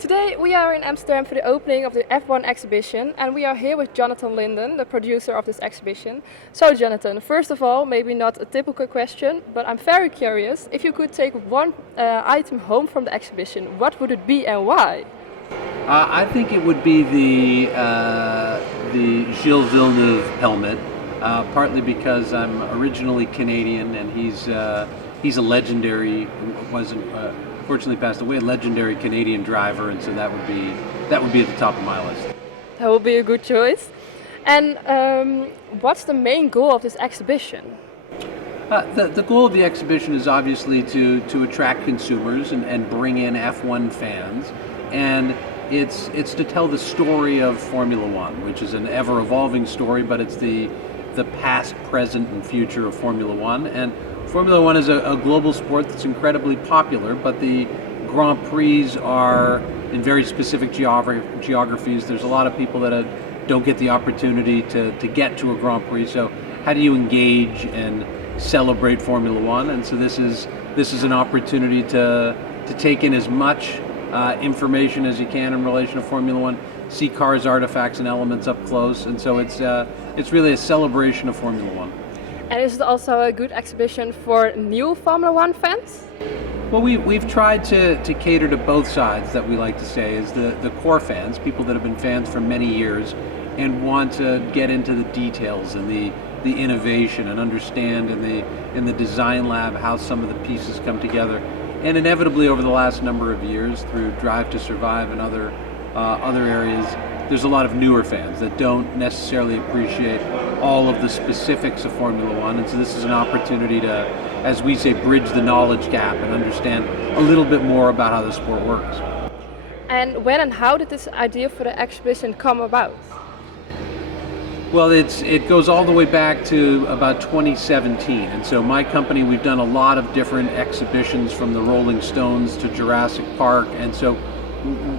Today we are in Amsterdam for the opening of the F1 exhibition, and we are here with Jonathan Linden, the producer of this exhibition. So Jonathan, first of all, maybe not a typical question, but I'm very curious. If you could take one item home from the exhibition, what would it be and why? I think it would be the Gilles Villeneuve helmet, partly because I'm originally Canadian and he's a legendary, fortunately passed away, a legendary Canadian driver, and so that would be at the top of my list. That would be a good choice. And what's the main goal of this exhibition? The goal of the exhibition is obviously to attract consumers and bring in F1 fans, and it's to tell the story of Formula One, which is an ever-evolving story, but it's the past, present, and future of Formula One. And Formula One is a global sport that's incredibly popular, but the Grand Prix are in very specific geographies. There's a lot of people that don't get the opportunity to get to a Grand Prix. So how do you engage and celebrate Formula One? And so this is an opportunity to take in as much information as you can in relation to Formula One, see cars, artifacts, and elements up close. And so it's really a celebration of Formula One. And is it also a good exhibition for new Formula One fans? Well, we've tried to cater to both sides, that we like to say, is the core fans, people that have been fans for many years and want to get into the details and the innovation and understand in the design lab how some of the pieces come together. And inevitably over the last number of years, through Drive to Survive and other areas, there's a lot of newer fans that don't necessarily appreciate all of the specifics of Formula One, and so this is an opportunity to, as we say, bridge the knowledge gap and understand a little bit more about how the sport works. And when and how did this idea for the exhibition come about? Well, it goes all the way back to about 2017, and so my company, we've done a lot of different exhibitions, from the Rolling Stones to Jurassic Park, and so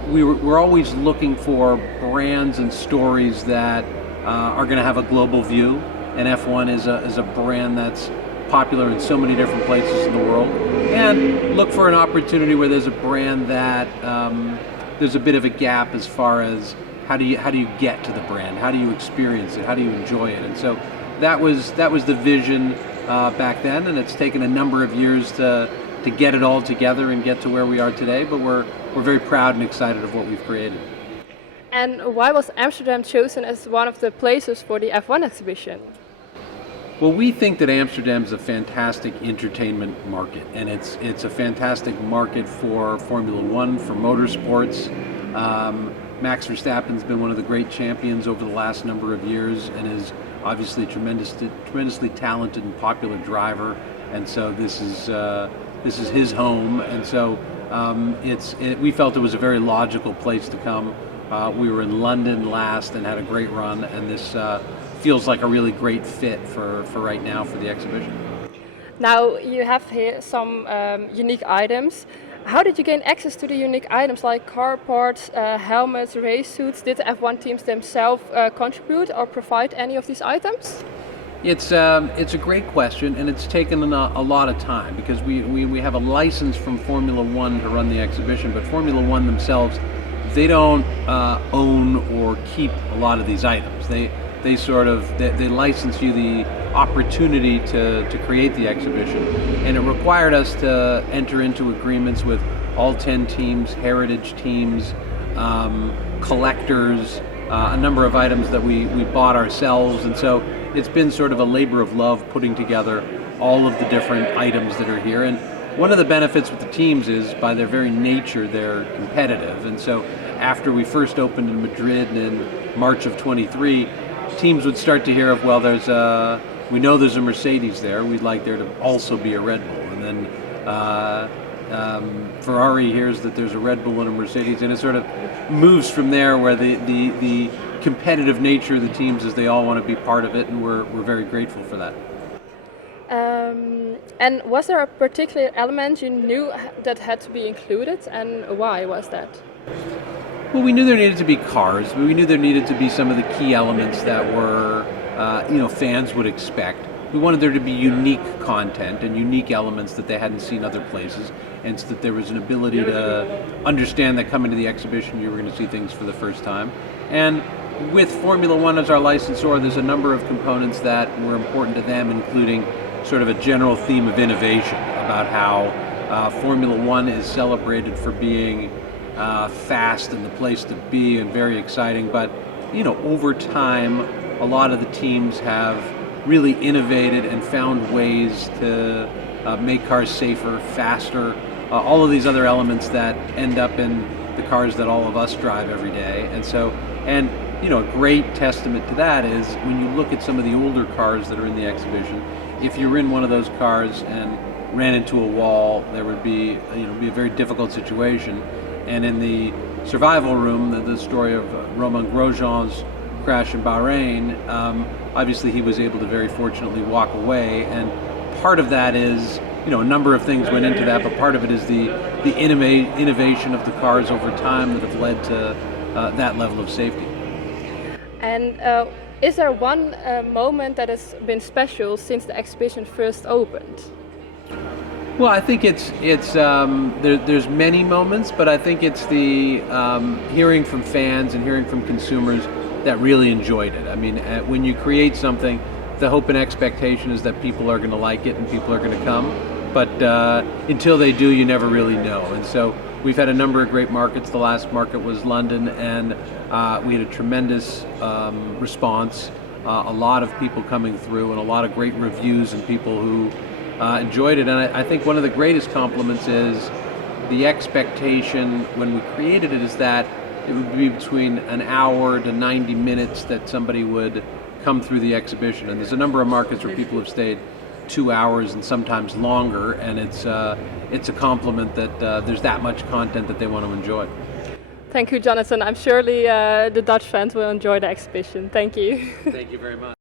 we're always looking for brands and stories that are going to have a global view, and F1 is a brand that's popular in so many different places in the world, and look for an opportunity where there's a brand that there's a bit of a gap as far as how do you get to the brand, how do you experience it, how do you enjoy it. And so that was the vision back then, and it's taken a number of years to get it all together and get to where we are today, but we're very proud and excited of what we've created. And why was Amsterdam chosen as one of the places for the F1 exhibition? Well, we think that Amsterdam's a fantastic entertainment market, and it's a fantastic market for Formula One, for motorsports. Max Verstappen's been one of the great champions over the last number of years and is obviously a tremendously talented and popular driver, and so this is his home, and so we felt it was a very logical place to come. We were in London last and had a great run, and this feels like a really great fit for right now for the exhibition. Now you have here some unique items. How did you gain access to the unique items like car parts, helmets, race suits? Did the F1 teams themselves contribute or provide any of these items? It's a great question, and it's taken a lot of time because we have a license from Formula One to run the exhibition, but Formula One themselves, they don't own or keep a lot of these items. They license you the opportunity to create the exhibition, and it required us to enter into agreements with all 10 teams, heritage teams, collectors, a number of items that we bought ourselves, and so it's been sort of a labor of love putting together all of the different items that are here. And one of the benefits with the teams is, by their very nature, they're competitive, and so after we first opened in Madrid in March of 23, teams would start to hear of, well, we know there's a Mercedes there, we'd like there to also be a Red Bull, and then Ferrari hears that there's a Red Bull and a Mercedes, and it sort of moves from there, where the competitive nature of the teams is they all want to be part of it, and we're very grateful for that. And was there a particular element you knew that had to be included, and why was that? Well, we knew there needed to be cars, but we knew there needed to be some of the key elements that were, fans would expect. we wanted there to be unique content and unique elements that they hadn't seen other places, and so that there was an ability to understand that coming to the exhibition you were going to see things for the first time. And with Formula One as our licensor, there's a number of components that were important to them, including sort of a general theme of innovation about how Formula One is celebrated for being fast and the place to be and very exciting. But over time, a lot of the teams have really innovated and found ways to make cars safer, faster, all of these other elements that end up in the cars that all of us drive every day. And a great testament to that is when you look at some of the older cars that are in the exhibition, if you're in one of those cars and ran into a wall, there would be a very difficult situation. And in the survival room, the story of Romain Grosjean's crash in Bahrain, obviously he was able to very fortunately walk away, and part of that is a number of things went into that, but part of it is the innovation of the cars over time that have led to that level of safety. And is there one moment that has been special since the exhibition first opened? Well, I think there's many moments, but I think it's the hearing from fans and hearing from consumers that really enjoyed it. I mean, when you create something, the hope and expectation is that people are going to like it and people are going to come. But until they do, you never really know. And so we've had a number of great markets. The last market was London, and we had a tremendous response. A lot of people coming through and a lot of great reviews and people who enjoyed it. And I think one of the greatest compliments is the expectation when we created it is that it would be between an hour to 90 minutes that somebody would come through the exhibition. And there's a number of markets where people have stayed 2 hours and sometimes longer, and it's a compliment that there's that much content that they want to enjoy. Thank you, Jonathan. I'm surely the Dutch fans will enjoy the exhibition. Thank you. Thank you very much.